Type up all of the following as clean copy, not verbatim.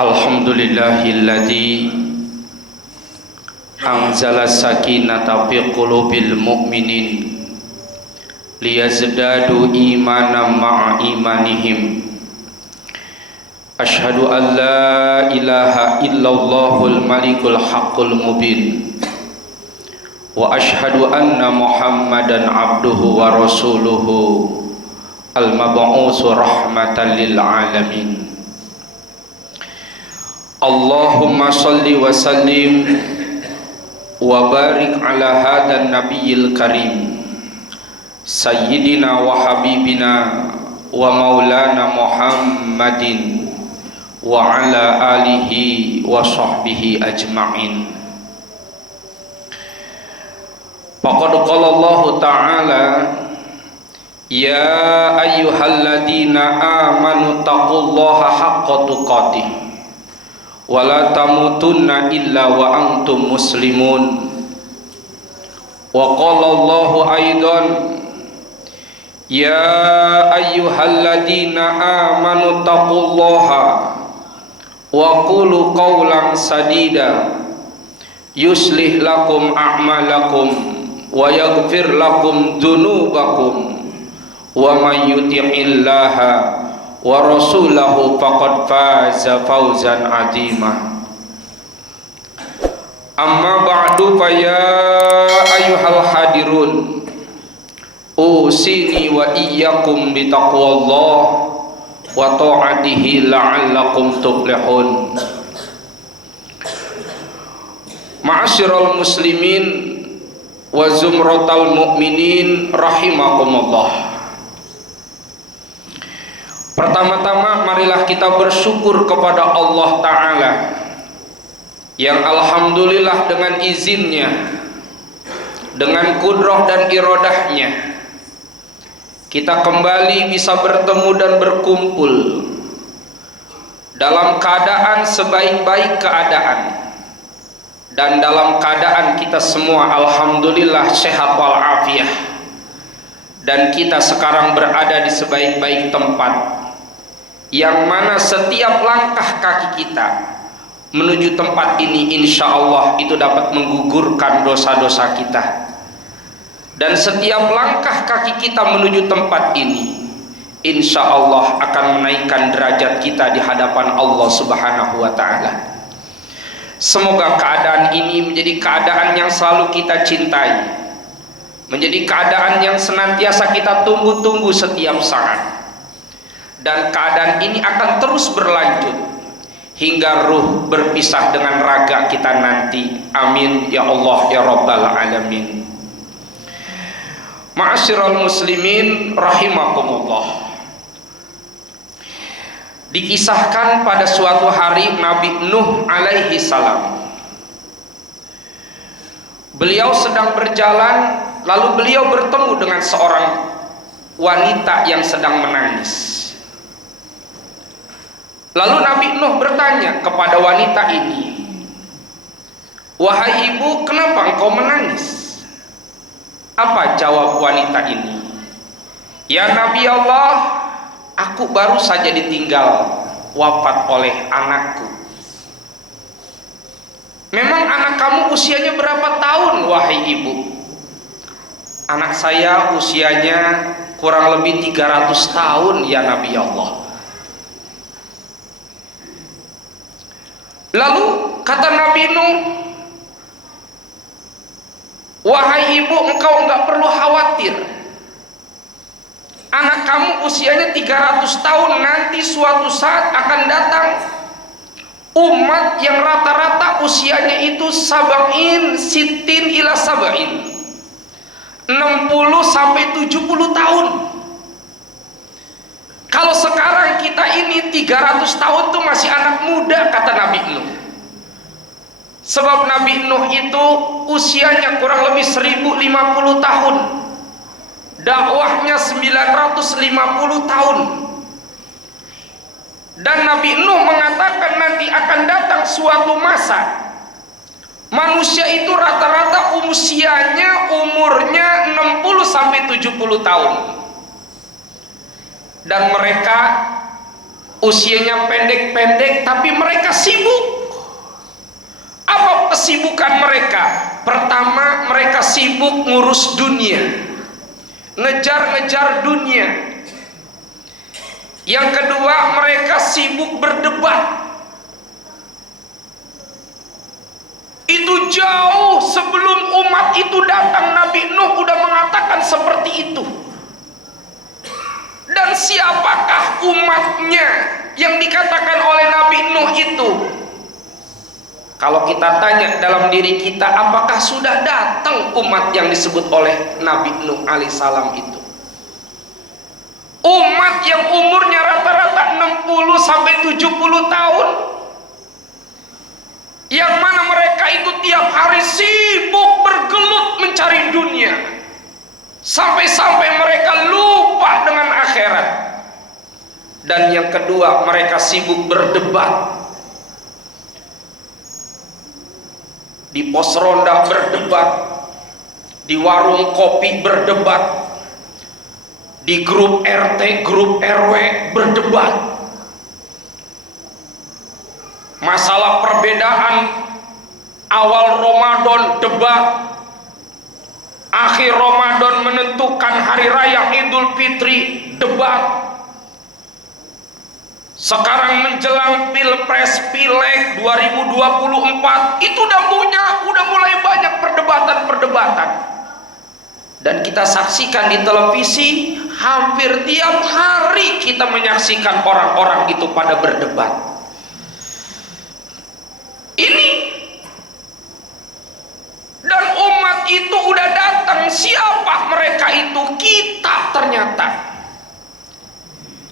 Alhamdulillahilladzi anzala sakinata fi qulubil mu'minin liyazdadu imanan ma'a imanihim. Asyhadu an la ilaha illallahul malikul haqqul mubin wa asyhadu anna Muhammadan abduhu wa rasuluhu al-mab'usu rahmatan lil alamin. Allahumma salli wa sallim wa barik ala hadan nabiyil karim sayyidina wa habibina wa maulana Muhammadin wa ala alihi wa sahbihi ajma'in. Faqad qala Allah ta'ala ya ayyuhalladzina amanu taqullaha haqqa tuqatih wala tamutunna illa wa antum muslimun. Wa qala Allahu aidan ya ayyuhalladzina amanu taqullaha wa qulu qawlan sadida yuslih lakum a'malakum wa yaghfir lakum dzunubakum wa may yuti'illaha wa rasulahu faqad faza fawzan azima. Amma ba'du fa ya ayyuhal hadirun usini wa iyyakum bi taqwallah wa ta'atihi la'allakum tuflihun. Ma'asyiral muslimin wa zumratal mu'minin rahimakumullah. Pertama-tama marilah kita bersyukur kepada Allah Ta'ala yang alhamdulillah dengan izinnya, dengan kudrah dan iradahnya, kita kembali bisa bertemu dan berkumpul dalam keadaan sebaik-baik keadaan, dan dalam keadaan kita semua alhamdulillah sehat walafiat, dan kita sekarang berada di sebaik-baik tempat yang mana setiap langkah kaki kita menuju tempat ini insya Allah itu dapat menggugurkan dosa-dosa kita, dan setiap langkah kaki kita menuju tempat ini insya Allah akan menaikkan derajat kita di hadapan Allah Subhanahu wa Ta'ala. Semoga keadaan ini menjadi keadaan yang selalu kita cintai, menjadi keadaan yang senantiasa kita tunggu-tunggu setiap saat, dan keadaan ini akan terus berlanjut hingga ruh berpisah dengan raga kita nanti. Amin ya Allah ya Rabbal alamin. Ma'asyiral muslimin rahimakumullah. Dikisahkan pada suatu hari Nabi Nuh alaihi salam, beliau sedang berjalan, lalu beliau bertemu dengan seorang wanita yang sedang menangis. Lalu Nabi Nuh bertanya kepada wanita ini, "Wahai ibu, kenapa engkau menangis?" Apa jawab wanita ini? "Ya Nabi Allah, aku baru saja ditinggal wafat oleh anakku." "Memang anak kamu usianya berapa tahun, wahai ibu?" "Anak saya usianya kurang lebih 300 tahun ya Nabi Allah." Lalu kata Nabi Nuh, "Wahai ibu, engkau enggak perlu khawatir. Anak kamu usianya 300 tahun, nanti suatu saat akan datang umat yang rata-rata usianya itu sab'in sittin ila sab'in, 60 sampai 70 tahun. Kalau sekarang kita ini 300 tahun tuh masih anak muda," kata Nabi Nuh. Sebab Nabi Nuh itu usianya kurang lebih 1050 tahun, dakwahnya 950 tahun, dan Nabi Nuh mengatakan nanti akan datang suatu masa manusia itu rata-rata umurnya 60 sampai 70 tahun, dan mereka usianya pendek-pendek, tapi mereka sibuk. Apa kesibukan mereka? Pertama, mereka sibuk ngurus dunia, ngejar-ngejar dunia. Yang kedua, mereka sibuk berdebat. Itu jauh sebelum umat itu datang, Nabi Nuh udah mengatakan seperti itu. Dan siapakah umatnya yang dikatakan oleh Nabi Nuh itu? Kalau kita tanya dalam diri kita, apakah sudah datang umat yang disebut oleh Nabi Nuh alaihissalam itu? Umat yang umurnya rata-rata 60 sampai 70 tahun. Yang mana mereka itu tiap hari sibuk bergelut mencari dunia. Sampai-sampai mereka lupa dengan akhirat. Dan yang kedua, mereka sibuk berdebat. Di pos ronda berdebat, di warung kopi berdebat, di grup RT, grup RW berdebat. Masalah perbedaan awal Ramadan debat, akhir Ramadan menentukan hari raya Idul Fitri debat. Sekarang menjelang Pilpres Pileg 2024 itu udah mulai banyak perdebatan-perdebatan. Dan kita saksikan di televisi, hampir tiap hari kita menyaksikan orang-orang itu pada berdebat. Ini dan umat itu udah datang. Siapa mereka itu? Kita ternyata.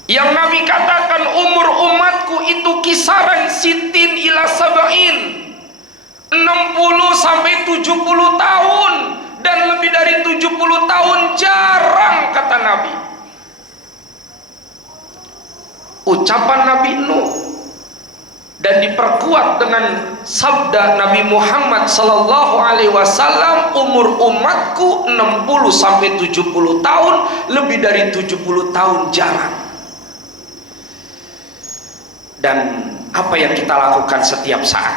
Yang Nabi katakan umur umatku itu kisaran sitin ila sab'in, 60 sampai 70 tahun, dan lebih dari 70 tahun jarang, kata Nabi. Ucapan Nabi Nuh dan diperkuat dengan sabda Nabi Muhammad sallallahu alaihi wasallam, umur umatku 60 sampai 70 tahun, lebih dari 70 tahun jarang. Dan apa yang kita lakukan setiap saat?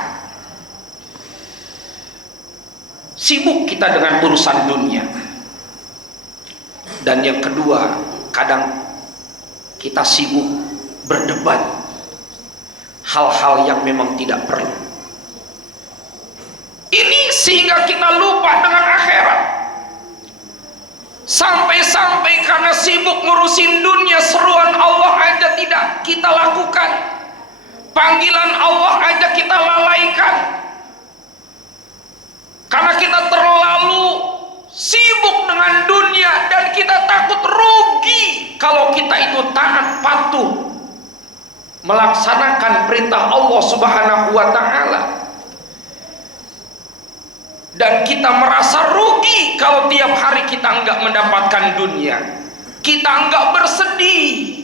Sibuk kita dengan urusan dunia. Dan yang kedua, kadang kita sibuk berdebat hal-hal yang memang tidak perlu. Ini sehingga kita lupa dengan akhirat. Sampai-sampai karena sibuk ngurusin dunia, seruan Allah aja tidak kita lakukan. Panggilan Allah aja kita lalaikan. Karena kita terlalu sibuk dengan dunia dan kita takut rugi kalau kita itu taat patuh melaksanakan perintah Allah Subhanahu wa taala. Dan kita merasa rugi kalau tiap hari kita enggak mendapatkan dunia. Kita enggak bersedih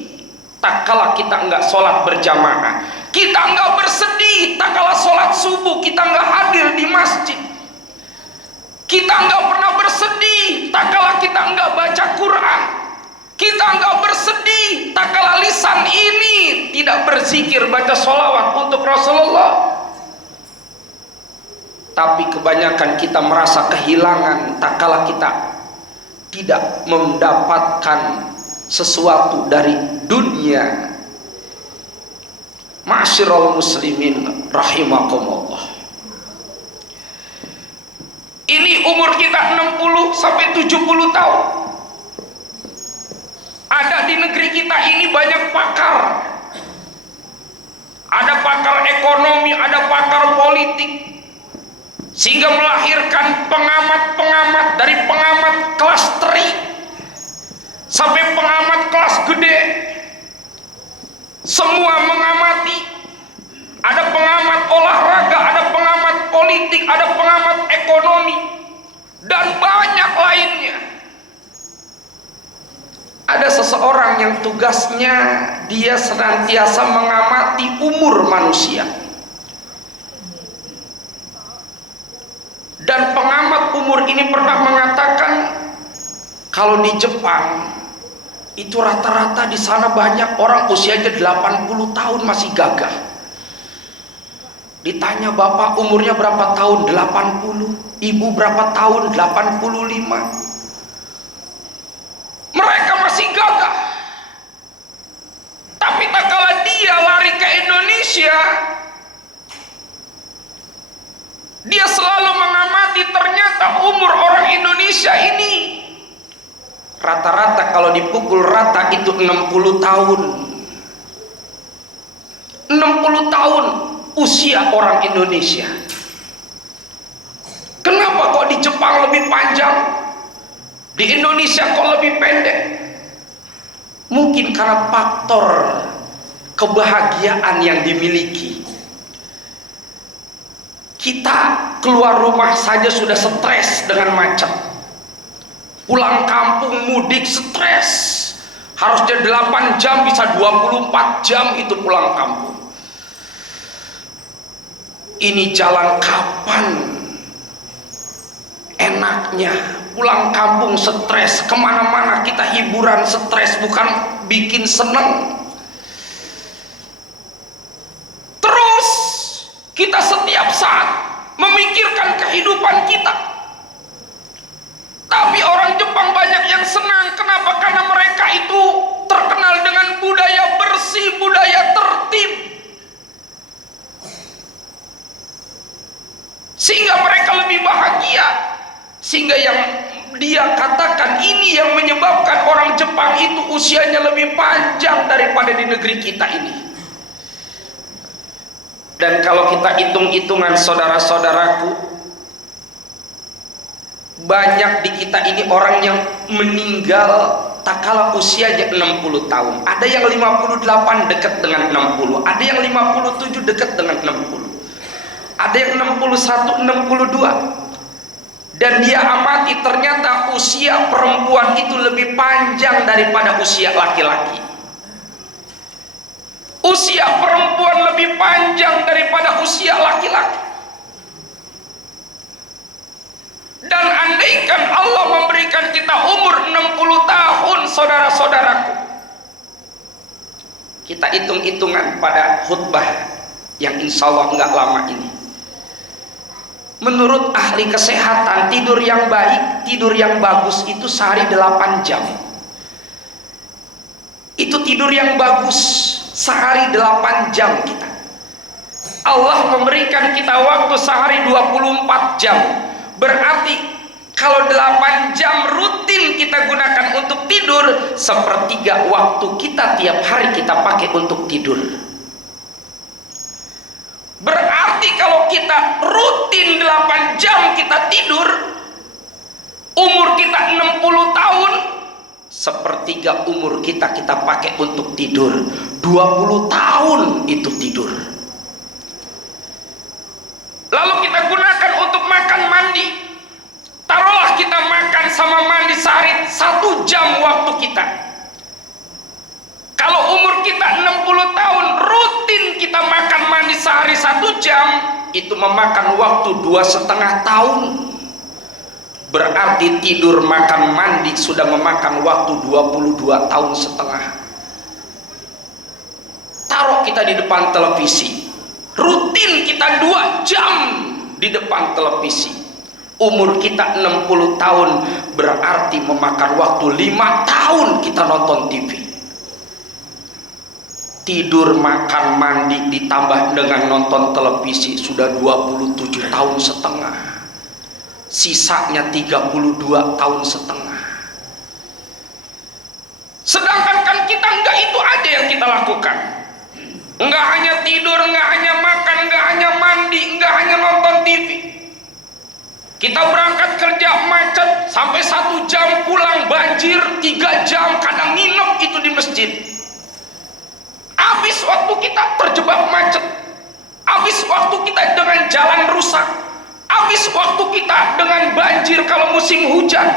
tak kala kita enggak sholat berjamaah. Kita enggak bersedih tak kala sholat subuh kita enggak hadir di masjid. Kita enggak pernah bersedih tak kala kita enggak baca Quran. Kita enggak bersedih tak kala lisan ini tidak berzikir baca sholawat untuk Rasulullah. Tapi kebanyakan kita merasa kehilangan tak kala kita tidak mendapatkan sesuatu dari dunia. Ma'asyiral muslimin rahimakumullah. Ini umur kita 60 sampai 70 tahun. Ada di negeri kita ini banyak pakar. Ada pakar ekonomi, ada pakar politik. Sehingga melahirkan pengamat-pengamat, dari pengamat kelas teri sampai pengamat kelas gede. Semua mengamati. Ada pengamat olahraga, ada pengamat politik, ada pengamat ekonomi, dan banyak lainnya. Ada seseorang yang tugasnya dia senantiasa mengamati umur manusia. Dan pengamat umur ini pernah mengatakan, kalau di Jepang Itu rata-rata di sana banyak orang usianya 80 tahun masih gagah. Ditanya bapak umurnya berapa tahun? 80. Ibu berapa tahun? 85. Mereka masih gagah. Tapi tak kala dia lari ke Indonesia, dia selalu mengamati ternyata umur orang Indonesia ini rata-rata kalau dipukul rata itu 60 tahun. 60 tahun usia orang Indonesia. Kenapa kok di Jepang lebih panjang, di Indonesia kok lebih pendek? Mungkin karena faktor kebahagiaan yang dimiliki. Kita keluar rumah saja sudah stres dengan macet. Pulang kampung mudik stres. Harusnya 8 jam bisa 24 jam itu pulang kampung. Ini jalan kapan enaknya? Pulang kampung stres, kemana-mana kita hiburan stres, bukan bikin seneng. Terus kita setiap saat memikirkan kehidupan kita. Tapi orang Jepang banyak yang senang. Kenapa? Karena mereka itu terkenal dengan budaya bersih, budaya tertib, sehingga mereka lebih bahagia. Sehingga yang dia katakan ini yang menyebabkan orang Jepang itu usianya lebih panjang daripada di negeri kita ini. Dan kalau kita hitung-hitungan saudara-saudaraku, banyak di kita ini orang yang meninggal tak kalah usianya 60 tahun. Ada yang 58 dekat dengan 60, ada yang 57 dekat dengan 60, ada yang 61, 62. Dan dia amati ternyata usia perempuan itu lebih panjang daripada usia laki-laki. Usia perempuan lebih panjang daripada usia laki-laki. Dan andaikan Allah memberikan kita umur 60 tahun, saudara-saudaraku, kita hitung-hitungan pada khutbah yang insya Allah enggak lama ini. Menurut ahli kesehatan, tidur yang baik, tidur yang bagus itu sehari 8 jam. Itu tidur yang bagus, sehari 8 jam kita. Allah memberikan kita waktu sehari 24 jam. Berarti kalau 8 jam rutin kita gunakan untuk tidur, sepertiga waktu kita tiap hari kita pakai untuk tidur. Berarti kalau kita rutin 8 jam kita tidur, umur kita 60 tahun, sepertiga umur kita pakai untuk tidur. 20 tahun itu tidur. Lalu kita gunakan untuk makan mandi. Taruhlah kita makan sama mandi sehari 1 jam waktu kita. Kalau umur kita 60 tahun, rutin kita makan mandi sehari 1 jam, itu memakan waktu 2,5 tahun. Berarti tidur makan mandi sudah memakan waktu 22,5 tahun. Taruh kita di depan televisi, rutin kita 2 jam di depan televisi. Umur kita 60 tahun, berarti memakan waktu 5 tahun kita nonton TV. Tidur, makan, mandi ditambah dengan nonton televisi sudah 27,5 tahun. Sisanya 32,5 tahun. Sedangkan kan kita enggak itu aja yang kita lakukan. Enggak hanya tidur, enggak hanya makan, enggak hanya mandi, enggak hanya nonton TV. Kita berangkat kerja macet sampai 1 jam, pulang banjir 3 jam, kadang nginep itu di masjid. Habis waktu kita terjebak macet, habis waktu kita dengan jalan rusak, habis waktu kita dengan banjir kalau musim hujan.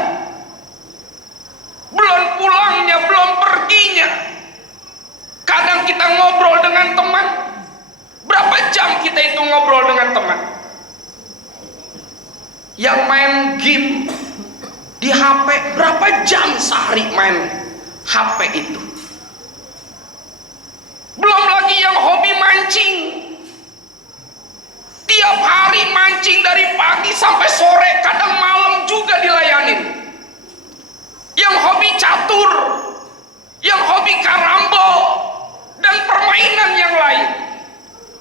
Belum pulangnya, belum perginya. Kadang kita ngobrol dengan teman. Berapa jam kita itu ngobrol dengan teman? Yang main game di HP, berapa jam sehari main HP itu. Belum lagi yang hobi mancing, tiap hari mancing dari pagi sampai sore, kadang malam juga dilayanin. Yang hobi catur, yang hobi karambol, dan permainan yang lain.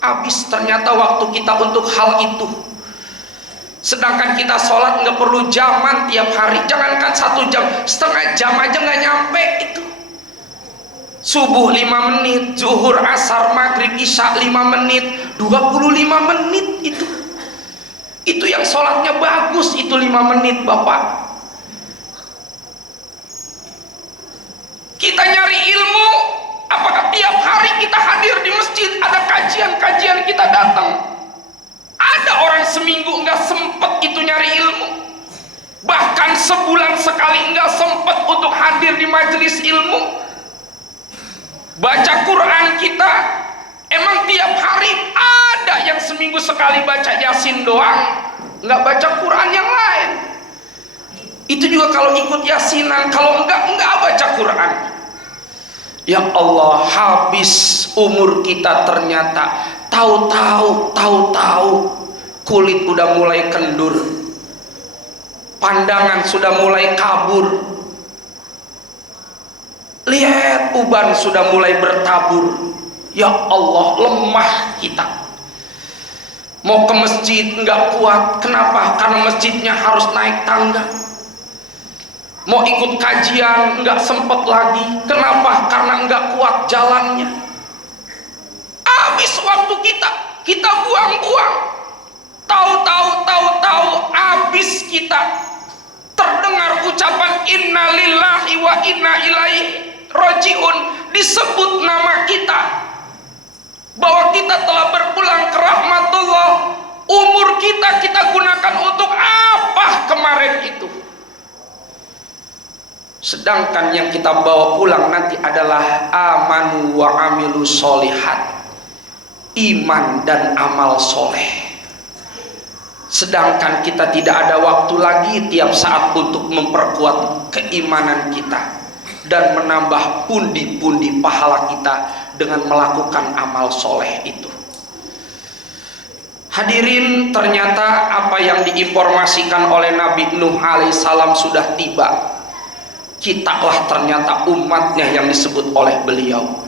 Habis ternyata waktu kita untuk hal itu. Sedangkan kita sholat nggak perlu jaman tiap hari. Jangankan 1 jam, setengah jam aja nggak nyampe itu. Subuh 5 menit, zuhur, asar, maghrib, isya 5 menit, 25 menit itu. Itu yang sholatnya bagus, itu 5 menit Bapak. Kita nyari ilmu, apakah tiap hari kita hadir di masjid, ada kajian-kajian kita datang? Ada orang seminggu nggak sempet itu nyari ilmu, bahkan sebulan sekali nggak sempet untuk hadir di majelis ilmu. Baca Quran kita, emang tiap hari ada yang seminggu sekali baca Yasin doang, nggak baca Quran yang lain. Itu juga kalau ikut Yasinan, kalau enggak baca Quran. Ya Allah, habis umur kita ternyata. Tahu-tahu kulit udah mulai kendur, pandangan sudah mulai kabur, lihat uban sudah mulai bertabur. Ya Allah, lemah kita. Mau ke masjid nggak kuat. Kenapa? Karena masjidnya harus naik tangga. Mau ikut kajian nggak sempet lagi. Kenapa? Karena nggak kuat jalannya. Habis waktu kita buang-buang. Tahu habis kita terdengar ucapan inna lillahi wa inna ilaihi rajiun, disebut nama kita, bahwa kita telah berpulang ke rahmatullah. Umur kita gunakan untuk apa kemarin itu? Sedangkan yang kita bawa pulang nanti adalah amanu wa amilu sholihat, iman dan amal soleh. Sedangkan kita tidak ada waktu lagi tiap saat untuk memperkuat keimanan kita dan menambah pundi-pundi pahala kita dengan melakukan amal soleh itu. Hadirin, ternyata apa yang diinformasikan oleh Nabi Nuh alaihissalam sudah tiba. Kitalah ternyata umatnya yang disebut oleh beliau.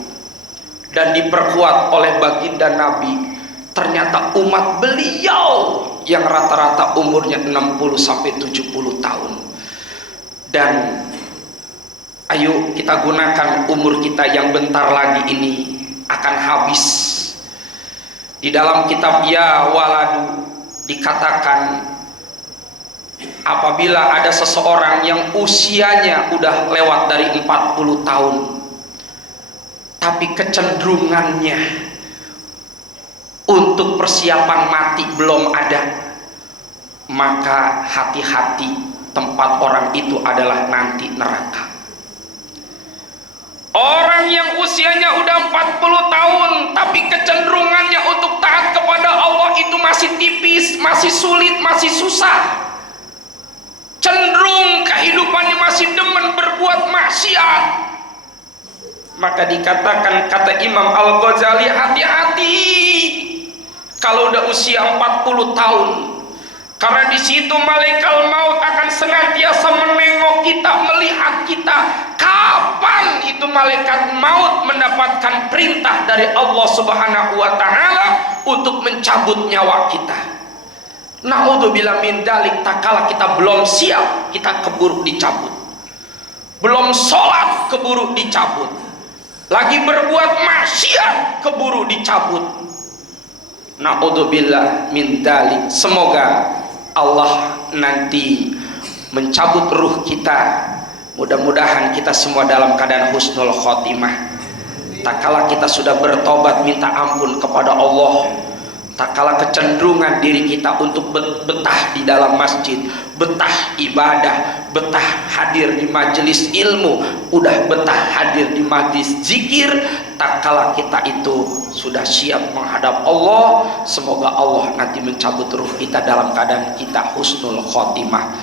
Dan diperkuat oleh baginda Nabi, ternyata umat beliau yang rata-rata umurnya 60-70 tahun. Dan ayo kita gunakan umur kita yang bentar lagi ini akan habis. Di dalam kitab Ya Waladu dikatakan, apabila ada seseorang yang usianya udah lewat dari 40 tahun tapi kecenderungannya untuk persiapan mati belum ada, maka hati-hati, tempat orang itu adalah nanti neraka. Orang yang usianya udah 40 tahun tapi kecenderungannya untuk taat kepada Allah itu masih tipis, masih sulit, masih susah, cenderung kehidupannya masih demen berbuat maksiat, maka dikatakan, kata Imam Al-Ghazali, hati-hati kalau udah usia 40 tahun, karena di situ malaikat maut akan senantiasa menengok kita, melihat kita. Kapan itu malaikat maut mendapatkan perintah dari Allah Subhanahu wa taala untuk mencabut nyawa kita? Naudzubillah min dzalik, tak kala kita belum siap, kita keburu dicabut. Belum sholat keburu dicabut, lagi berbuat maksiat keburu dicabut. Naudzubillah min dzalik. Semoga Allah nanti mencabut ruh kita. Mudah-mudahan kita semua dalam keadaan husnul khotimah. Tak kala kita sudah bertobat minta ampun kepada Allah, tak kala kecenderungan diri kita untuk betah di dalam masjid, betah ibadah, betah hadir di majelis ilmu, udah betah hadir di majelis zikir, tak kala kita itu sudah siap menghadap Allah, semoga Allah nanti mencabut ruh kita dalam keadaan kita husnul khotimah.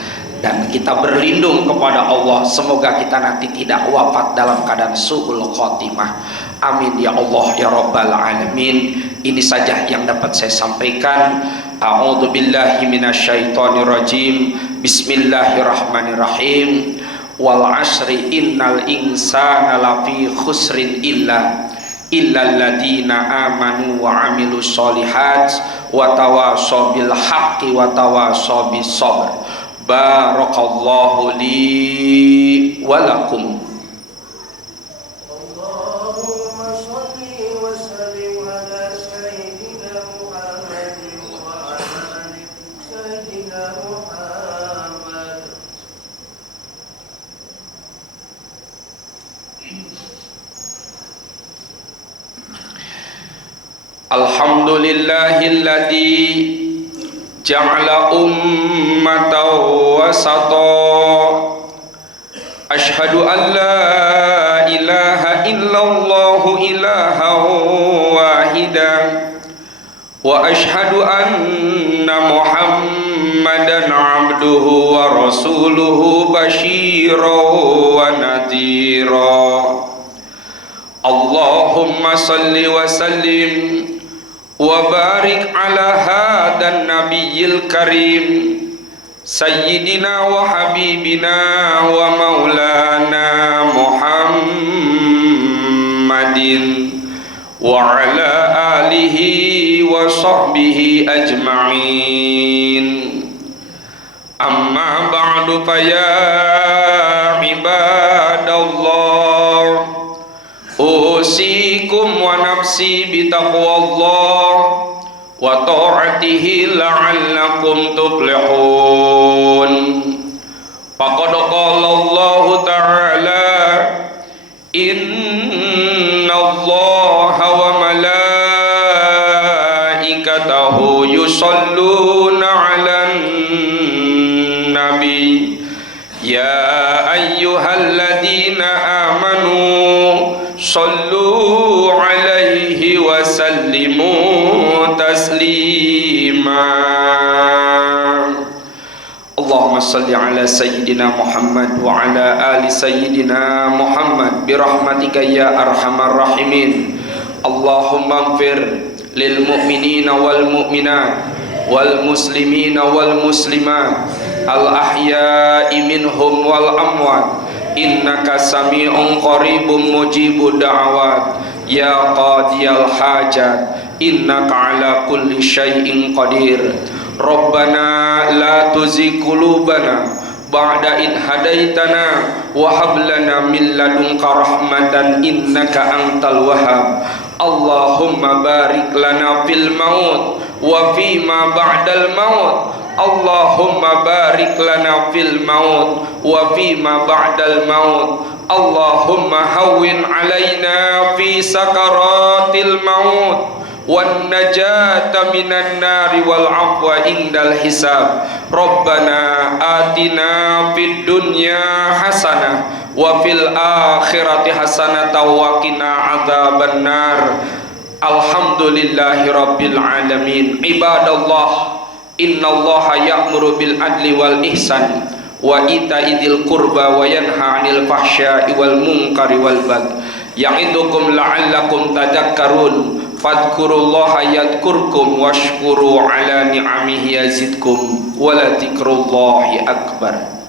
dan kita berlindung kepada Allah, semoga kita nanti tidak wafat dalam keadaan su'ul khotimah. Amin ya Allah ya Rabbal Alamin. Ini saja yang dapat saya sampaikan. A'udzu billahi minasyaitonir rajim. Bismillahirrahmanirrahim. Wal 'asri innal insana lafi khusrin illal ladzina amanu wa 'amilus sholihat wa tawashaw bil haqqi wa tawashaw bis sabr. Barakallahu li wa lakum. Allahumma shalli wa sallim ala sayyidina Muhammadin wa ala ali sayyidina Muhammad. Alhamdulillahilladzi ja'ala ummatan wasata. Asyhadu an la ilaha illallah ilahan wahida wa asyhadu anna Muhammadan abduhu wa rasuluhu basyiran wa nadhira. Allahumma salli wa sallim wa barik ala hadan nabiyil karim sayyidina wa habibina wa maulana Muhammadin wa ala alihi wa sahbihi ajma'in. Amma ba'du fa ya ibadallah, usikum wa nafsi bitaqwallah wa ta'atihi la'allakum tuflihun. Faqad qala Allah ta'ala, inna Allaha wa malaikatahu yusalluna 'alan nabi ya ayyuhalladzina amanu sallu 'alaihi wa sallimu taslima. Allahumma salli ala sayyidina Muhammad wa ala ali sayyidina Muhammad birahmatika ya arhamar rahimin. Allahumma ighfir lil mu'minina wal mu'minat wal muslimina wal muslimat al ahya'i minhum wal amwat innaka sami'un qaribun mujibud da'awat ya qadiyal hajat innaka ala kulli syai'in qadir. Rabbana la tuzigh qulubana ba'da id hadaitana wa hab lana min ladunka rahmatan innaka antal wahhab. Allahumma barik lana fil maut wa fima ba'dal maut. Allahumma barik lana fil maut wa fima ba'dal maut. Allahumma hawwin alaina fi sakaratil maut wan najata minan nari wal afwa indal hisab. Rabbana atina fid dunya hasanah wa fil akhirati hasanah wa qina adzaban nar. Alhamdulillahi rabbil alamin. Ibadallah, innallaha ya'muru bil adli wal ihsan wa ita'idzil qurba wa yanha 'anil fahsya'i wal munkari wal baghi ya'idukum la'allakum tadhakkarun. Fadhkurullaha yadhkurkum washkuru 'ala ni'amihi yazidkum wa la dzikrullahi akbar.